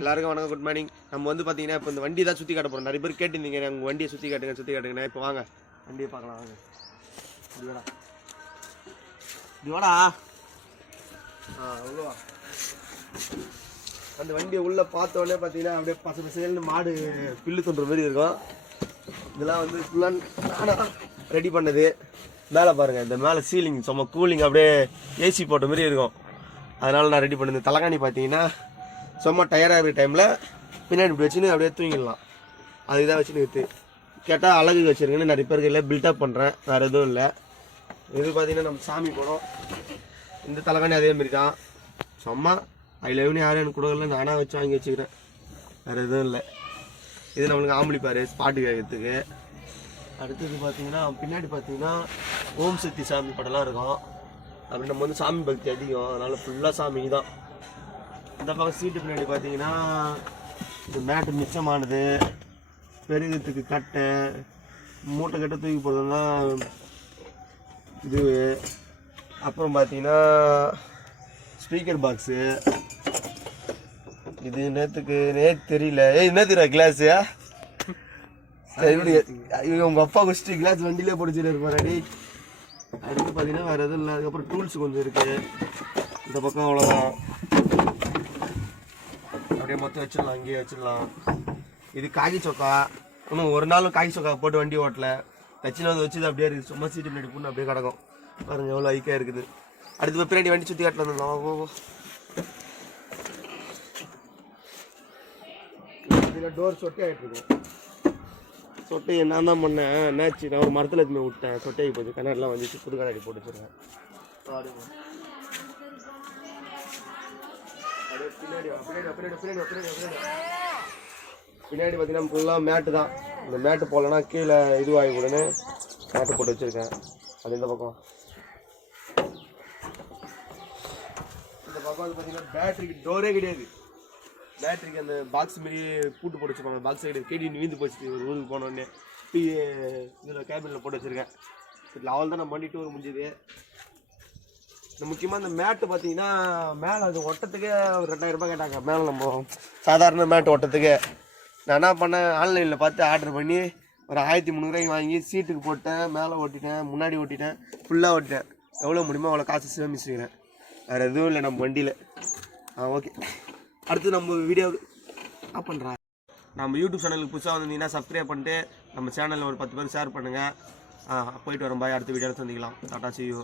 எல்லாருக்கும் வணக்கம், good morning. நம்ம வந்து பார்த்தீங்கன்னா இப்போ இந்த வண்டி தான் சுற்றி காட்ட போகிறோம். நிறைய பேர் கேட்டிருந்தீங்க உங்கள் வண்டியை சுற்றி காட்டுங்கண்ணா. இப்போ வாங்க வண்டியை பார்க்கலாம். வாங்க இப்படிவாடா. அவ்வளோவா அந்த வண்டியை உள்ளே பார்த்தோன்னே பார்த்தீங்கன்னா அப்படியே பசேல்னு மாடு பில்லு தோன்ற மாதிரி இருக்கும். இதெல்லாம் வந்து ஃபுல்லாக ரெடி பண்ணது. மேலே பாருங்கள், இந்த மேலே சீலிங் சும்மா கூலிங் அப்படியே ஏசி போட்ட மாதிரி இருக்கும். அதனால் நான் ரெடி பண்ணது. தலைகாணி பார்த்தீங்கன்னா சும்மா டயராக இருக்கிற டைமில் பின்னாடி இப்படி வச்சுன்னு அப்படியே தூங்கிடலாம். அதுதான் வச்சுன்னு விற்று கேட்டால் அழகு வச்சுருங்கன்னு நிறைய பேருக்கு இல்லை பில்டப் பண்ணுறேன், வேறு எதுவும் இல்லை. இது பார்த்தீங்கன்னா நம்ம சாமி படம். இந்த தலைகாணி அதேமாரி தான். சும்மா அதில் எவனு யாரும் எனக்கு கொடுக்கல, நானாக வச்சு வாங்கி வச்சுக்கிறேன், வேறு எதுவும் இல்லை. இது நம்மளுக்கு ஆம்பளிப்பார் ஸ்பாட்டு கேட்கறதுக்கு. அடுத்தது பார்த்தீங்கன்னா பின்னாடி பார்த்தீங்கன்னா ஓம் சக்தி சாமி படம்லாம் இருக்கும். அப்படி நம்ம வந்து சாமி பக்தி அதிகம், அதனால் ஃபுல்லாக சாமி தான். இந்த பக்கம் சீட்டு பின்னாடி பார்த்தீங்கன்னா இந்த மேட்டு மிச்சமானது, பெருகிறதுக்கு கட்டை, மூட்டை கட்டை தூக்கி போடுறதுனா இது. அப்புறம் பார்த்தீங்கன்னா ஸ்பீக்கர் பாக்ஸு. இது நேற்று தெரியல. என்ன தெரியல கிளாஸு உங்கள் அப்பா குடிச்சிட்டு கிளாஸ் வண்டியிலே பிடிச்சிட்டு இருப்பாரு. அடுத்து பார்த்தீங்கன்னா வேறு எதுவும் இல்லை. அதுக்கப்புறம் டூல்ஸ் கொஞ்சம் இருக்குது. இந்த பக்கம் அவ்வளோதான், அப்படியே மொத்தம் வச்சிடலாம், அங்கேயே வச்சிடலாம். இது காகி சொக்கா. இன்னும் ஒரு நாள் காகி சொக்கா போட்டு வண்டி ஓட்டல, தச்சில் வந்து வச்சுது அப்படியே இருக்குது. சும்மா சீட்டு பின்னாடி போட்டு அப்படியே கிடக்கும். பாருங்க எவ்வளோ ஐக்காக இருக்குது. அடுத்து பின்னாடி வண்டி சுற்றி காட்டில் இருந்தோம். இதில் டோர் சொட்டை ஆகிட்டு இருக்கு. சொட்டையை நான் தான் பண்ணேன். என்னாச்சு, நான் ஒரு மரத்தில் எதுவுமே விட்டேன், சொட்டையை போச்சு. கண்ணாடிலாம் வந்துச்சு, புது கண்ணாடி போட்டு வச்சுருக்கேன். பின்னாடி பார்த்தீங்கன்னா ஃபுல்லாக மேட்டு தான். இந்த மேட்டு போடலன்னா கீழே இதுவாகி உடனே மேட்டு போட்டு வச்சுருக்கேன். அது இந்த பக்கம். இந்த பக்கம் வந்து பார்த்தீங்கன்னா பேட்டரிக்கு டோரே கிடையாது. பேட்டரிக்கு அந்த பாக்ஸ் மாரி பூட்டு போட்டு வச்சுருப்பாங்க. பாக்ஸ் கிடையாது, கேடி வீந்து போச்சு ஒரு ஊருக்கு போனோடனே. இதில் கேபினில் போட்டு வச்சுருக்கேன். இதில் அவள் தான் நான் பண்ணிட்டு ஒரு முடிஞ்சுது. முக்கியமாக இந்த மேட்டு பார்த்தீங்கன்னா மேலே அது ஒட்டத்துக்கே ஒரு 2000 ரூபாய் கேட்டாங்க. மேலே நம்ம சாதாரண மேட்டு ஒட்டத்துக்கு நான் என்ன பண்ணேன், ஆன்லைனில் பார்த்து ஆர்டர் பண்ணி ஒரு 1300 வாங்கி சீட்டுக்கு போட்டேன், மேலே ஓட்டிட்டேன், முன்னாடி ஓட்டிட்டேன், ஃபுல்லாக ஓட்டிட்டேன். எவ்வளோ முடியுமோ அவ்வளோ காசு சேமிச்சுக்கிறேன், வேறு எதுவும் இல்லை நம்ம வண்டியில். ஓகே, அடுத்து நம்ம வீடியோ ஆஃப் பண்ணுறேன். நம்ம யூடியூப் சேனலுக்கு புதுசாக வந்திருந்தீங்கன்னா சப்ஸ்கிரைப் பண்ணிட்டு நம்ம சேனலில் ஒரு 10 பேர் ஷேர் பண்ணுங்கள். போயிட்டு வரோம். பாய். அடுத்த வீடியோவில் சந்திக்கலாம். Tata, see you.